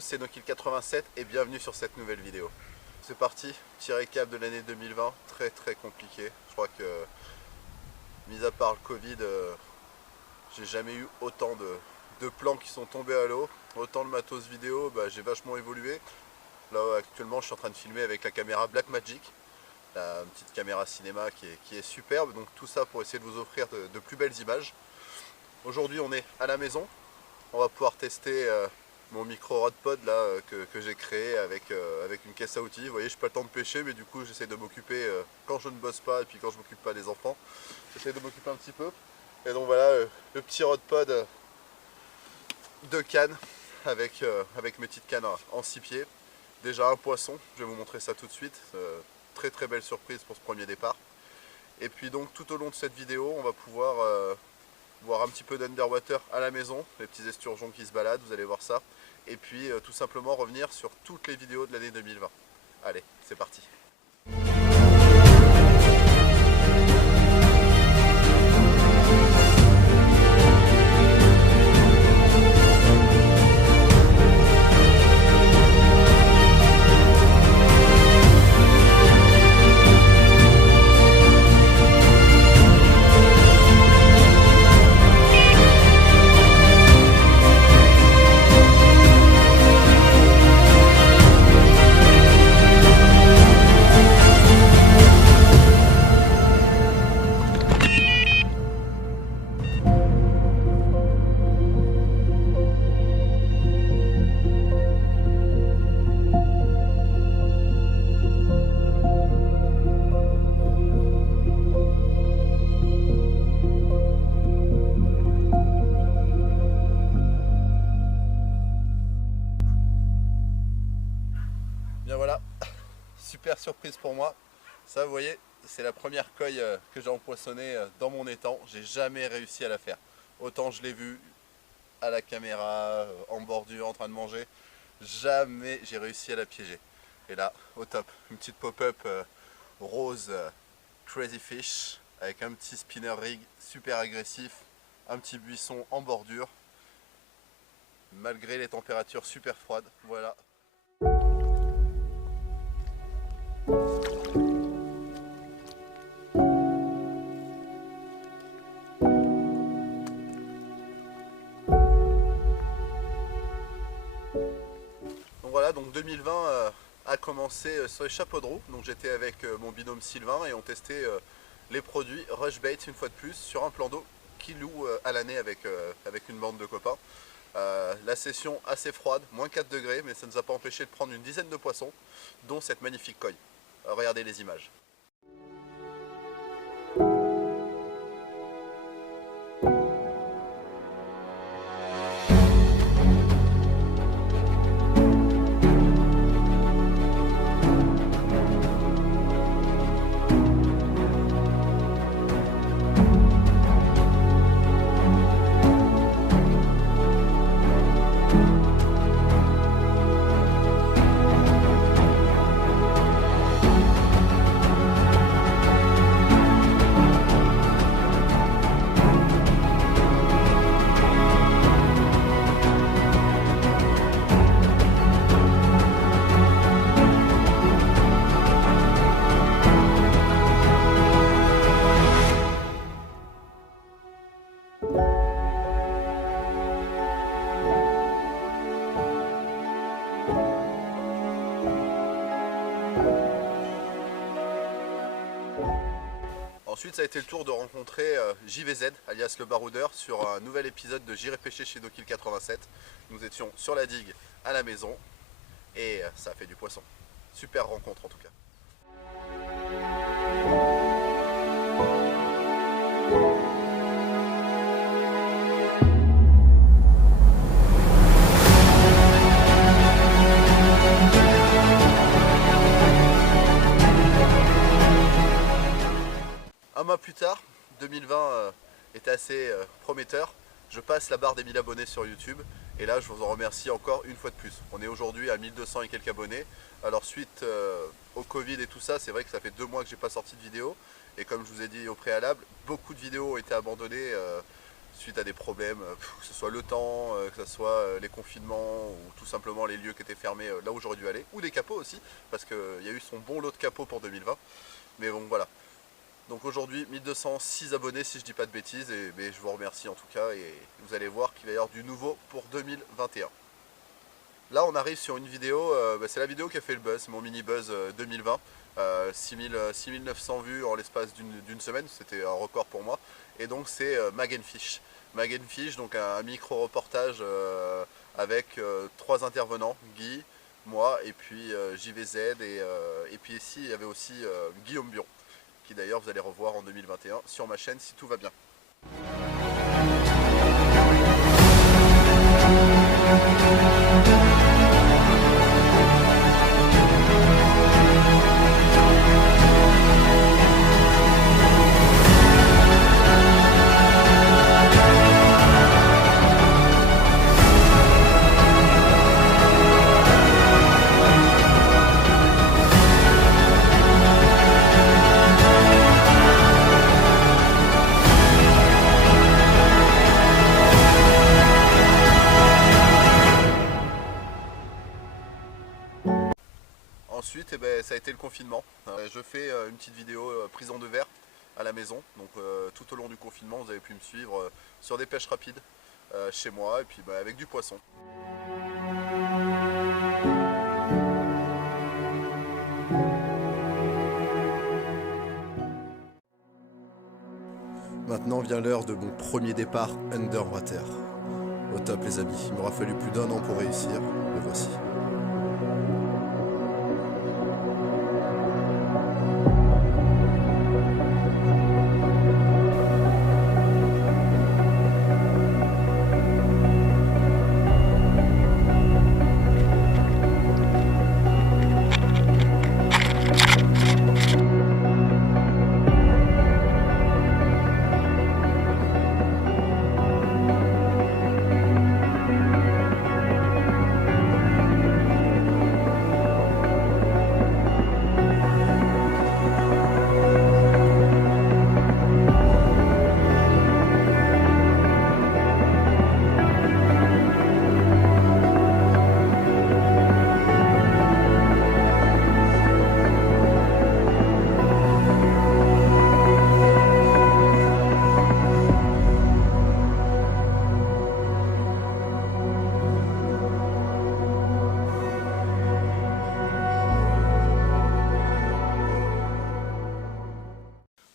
tous, c'est Nokil87 et bienvenue sur cette nouvelle vidéo. C'est parti, petit récap de l'année 2020, très compliqué. Je crois que, mis à part le Covid, j'ai jamais eu autant de plans qui sont tombés à l'eau. Autant le matos vidéo, j'ai vachement évolué. Là actuellement je suis en train de filmer avec la caméra Blackmagic, la petite caméra cinéma qui est superbe. Donc tout ça pour essayer de vous offrir de plus belles images. Aujourd'hui on est à la maison, on va pouvoir tester mon micro Rodpod là que j'ai créé avec une caisse à outils. Vous voyez, je n'ai pas le temps de pêcher, mais du coup j'essaie de m'occuper quand je ne bosse pas et puis quand je m'occupe pas des enfants. J'essaie de m'occuper un petit peu. Et donc voilà le petit Rodpod de canne avec mes petites cannes en 6 pieds. Déjà un poisson, je vais vous montrer ça tout de suite. Très belle surprise pour ce premier départ. Et puis donc tout au long de cette vidéo, on va pouvoir voir un petit peu d'underwater à la maison, les petits esturgeons qui se baladent, vous allez voir ça. Et puis tout simplement revenir sur toutes les vidéos de l'année 2020. Allez, c'est parti. Bien voilà, super surprise pour moi. Ça vous voyez, c'est la première coille que j'ai empoissonnée dans mon étang. J'ai jamais réussi à la faire. Autant je l'ai vue à la caméra, en bordure, en train de manger. Jamais j'ai réussi à la piéger. Et là, au top, une petite pop-up rose Crazy Fish avec un petit spinner rig super agressif, un petit buisson en bordure, malgré les températures super froides. Voilà. Donc voilà, donc 2020 a commencé sur les chapeaux de roue. Donc j'étais avec mon binôme Sylvain et on testait les produits Rushbait une fois de plus sur un plan d'eau qui loue à l'année avec une bande de copains. La session assez froide, moins 4 degrés, mais ça ne nous a pas empêché de prendre une dizaine de poissons, dont cette magnifique coille. Regardez les images. Ensuite, ça a été le tour de rencontrer JVZ, alias le baroudeur, sur un nouvel épisode de J'irai pêcher chez Nokil87. Nous étions sur la digue à la maison et ça a fait du poisson. Super rencontre en tout cas. Un mois plus tard, 2020 était assez prometteur. Je passe la barre des 1000 abonnés sur YouTube et là je vous en remercie encore une fois de plus. On est aujourd'hui à 1200 et quelques abonnés. Alors suite au Covid et tout ça, c'est vrai que ça fait 2 mois que j'ai pas sorti de vidéo et comme je vous ai dit au préalable, beaucoup de vidéos ont été abandonnées suite à des problèmes, que ce soit le temps, que ce soit les confinements ou tout simplement les lieux qui étaient fermés là où j'aurais dû aller, ou des capots aussi, parce qu'il y a eu son bon lot de capots pour 2020. Mais bon voilà. Donc aujourd'hui 1206 abonnés si je dis pas de bêtises, et je vous remercie en tout cas, et vous allez voir qu'il va y avoir du nouveau pour 2021. Là on arrive sur une vidéo, c'est la vidéo qui a fait le buzz, mon mini buzz 2020. 6900 vues en l'espace d'une semaine, c'était un record pour moi. Et donc c'est Magenfish. Magenfish, donc un micro-reportage avec 3 intervenants, Guy, moi et puis JVZ, et puis ici il y avait aussi Guillaume Bion, qui d'ailleurs vous allez revoir en 2021 sur ma chaîne si tout va bien. Ensuite, ça a été le confinement. Je fais une petite vidéo prison de verre à la maison. Donc tout au long du confinement, vous avez pu me suivre sur des pêches rapides chez moi, et puis avec du poisson. Maintenant vient l'heure de mon premier départ underwater. Au top les amis, il m'aura fallu plus d'1 an pour réussir, le voici.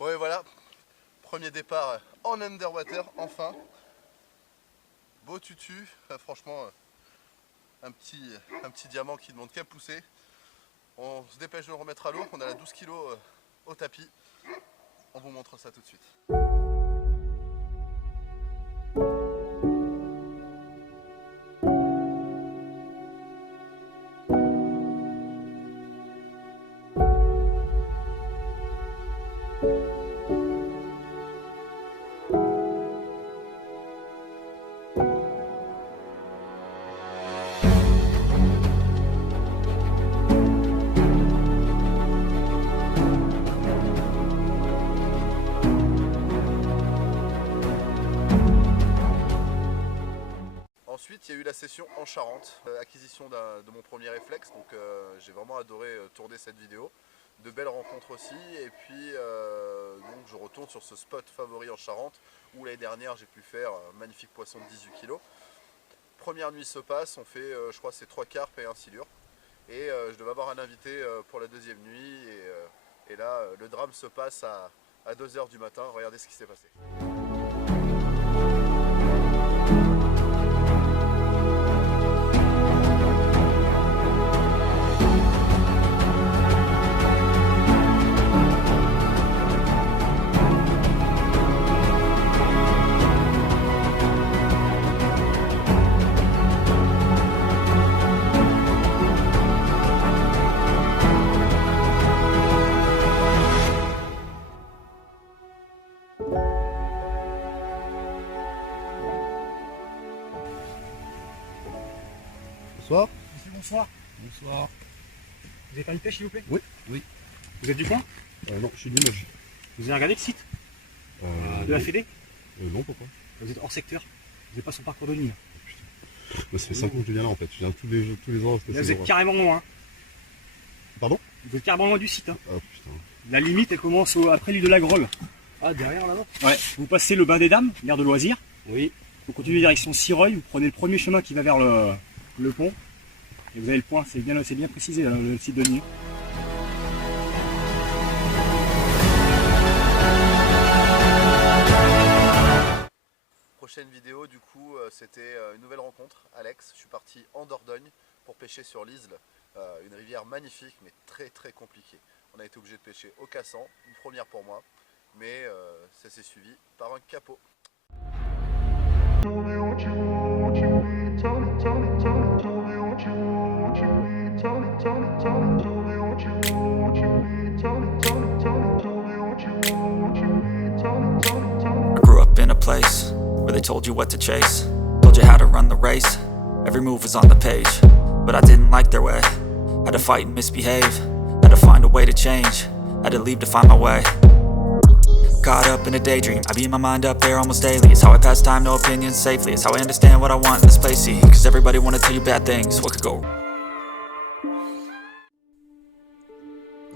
Ouais voilà, premier départ en underwater, enfin. Beau tutu, franchement un petit diamant qui demande qu'à pousser. On se dépêche de le remettre à l'eau, on a la 12 kg au tapis. On vous montre ça tout de suite. Ensuite, il y a eu la session en Charente, acquisition de mon premier réflexe, donc j'ai vraiment adoré tourner cette vidéo. De belles rencontres aussi, et puis donc je retourne sur ce spot favori en Charente, où l'année dernière j'ai pu faire un magnifique poisson de 18 kg. Première nuit se passe, on fait je crois c'est 3 carpes et un silure, et je devais avoir un invité pour la deuxième nuit, et là le drame se passe à 2 h du matin. Regardez ce qui s'est passé. Bonsoir. Bonsoir. Bonsoir. Vous avez pas une pêche s'il vous plaît? Oui, oui. Vous êtes du coin? Non, je suis de Limoges. Vous avez regardé le site de la Fédé? Non, pourquoi? Vous êtes hors secteur. Vous n'êtes pas sur le parcours de nuit. Moi, ça fait 5 ans que je viens là en fait. Je viens tous les ans. Là, vous êtes carrément loin. Hein. Pardon? Vous êtes carrément loin du site. Hein. Oh putain. La limite, elle commence après l'île de la Grolle. Ah, derrière là-bas? Ouais. Vous passez le bain des dames, l'aire de loisirs. Oui. Vous continuez direction Sireuil, vous prenez le premier chemin qui va vers le pont. Et vous avez le point, c'est bien précisé, le site de nuit. Prochaine vidéo, du coup, c'était une nouvelle rencontre. Alex, je suis parti en Dordogne pour pêcher sur l'Isle, une rivière magnifique mais très très compliquée. On a été obligé de pêcher au cassant, une première pour moi, mais ça s'est suivi par un capot. I grew up in a place where they told you what to chase, told you how to run the race, every move was on the page, but I didn't like their way, had to fight and misbehave, had to find a way to change, had to leave to find my way. Caught up in a daydream, I beat my mind up there almost daily. It's how I pass time, no opinions safely. It's how I understand what I want in this place, see. Cause everybody wanna tell you bad things, what could go wrong?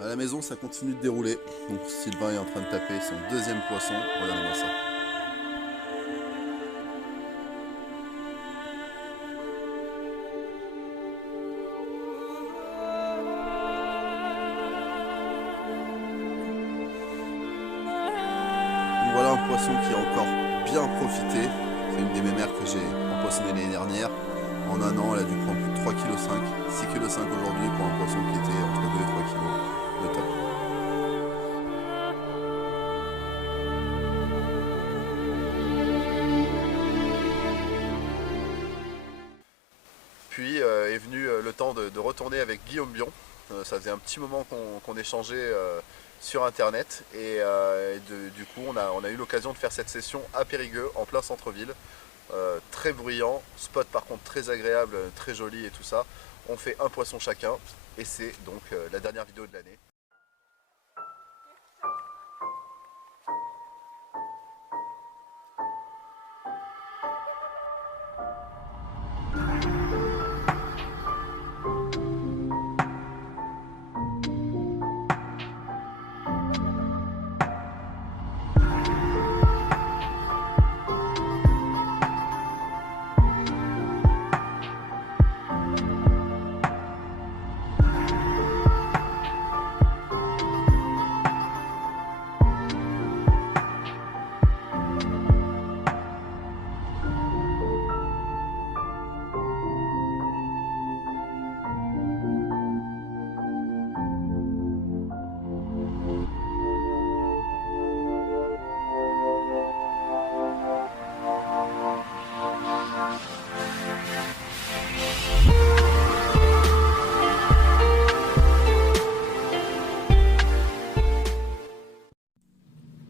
À la maison, ça continue de dérouler. Donc Sylvain est en train de taper son deuxième poisson. Regardez-moi ça. Donc voilà un poisson qui a encore bien profité. C'est une des mémères que j'ai empoissonné l'année dernière. En un an, elle a dû prendre plus de 3,5 kg, 6,5 kg aujourd'hui pour un poisson qui était entre 2 et 3 kg de top. Puis est venu le temps de retourner avec Guillaume Bion. Ça faisait un petit moment qu'on échangeait sur internet et du coup on a eu l'occasion de faire cette session à Périgueux en plein centre-ville. Très bruyant, spot par contre très agréable, très joli et tout ça. On fait un poisson chacun et c'est donc la dernière vidéo de l'année.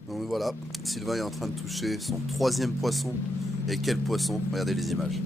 Donc voilà, Sylvain est en train de toucher son troisième poisson. Et quel poisson? Regardez les images.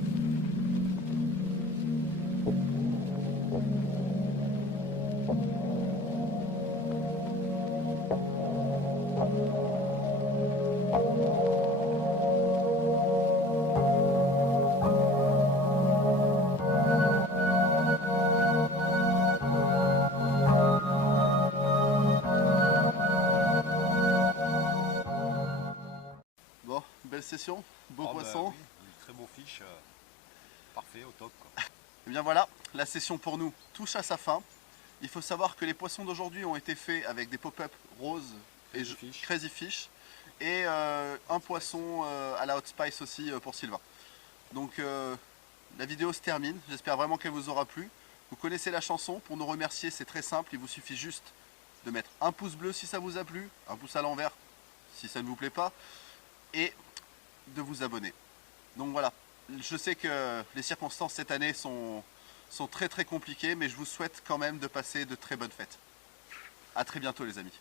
Bon, belle session, beau poisson. Oui, très beau fiche, parfait, au top quoi. Et bien voilà, la session pour nous touche à sa fin. Il faut savoir que les poissons d'aujourd'hui ont été faits avec des pop-up roses et Crazy Fish et un poisson à la Hot Spice aussi pour Sylvain. Donc la vidéo se termine, j'espère vraiment qu'elle vous aura plu. Vous connaissez la chanson, pour nous remercier c'est très simple, il vous suffit juste de mettre un pouce bleu si ça vous a plu, un pouce à l'envers si ça ne vous plaît pas et de vous abonner. Donc voilà, je sais que les circonstances cette année sont très compliquées, mais je vous souhaite quand même de passer de très bonnes fêtes. A très bientôt les amis.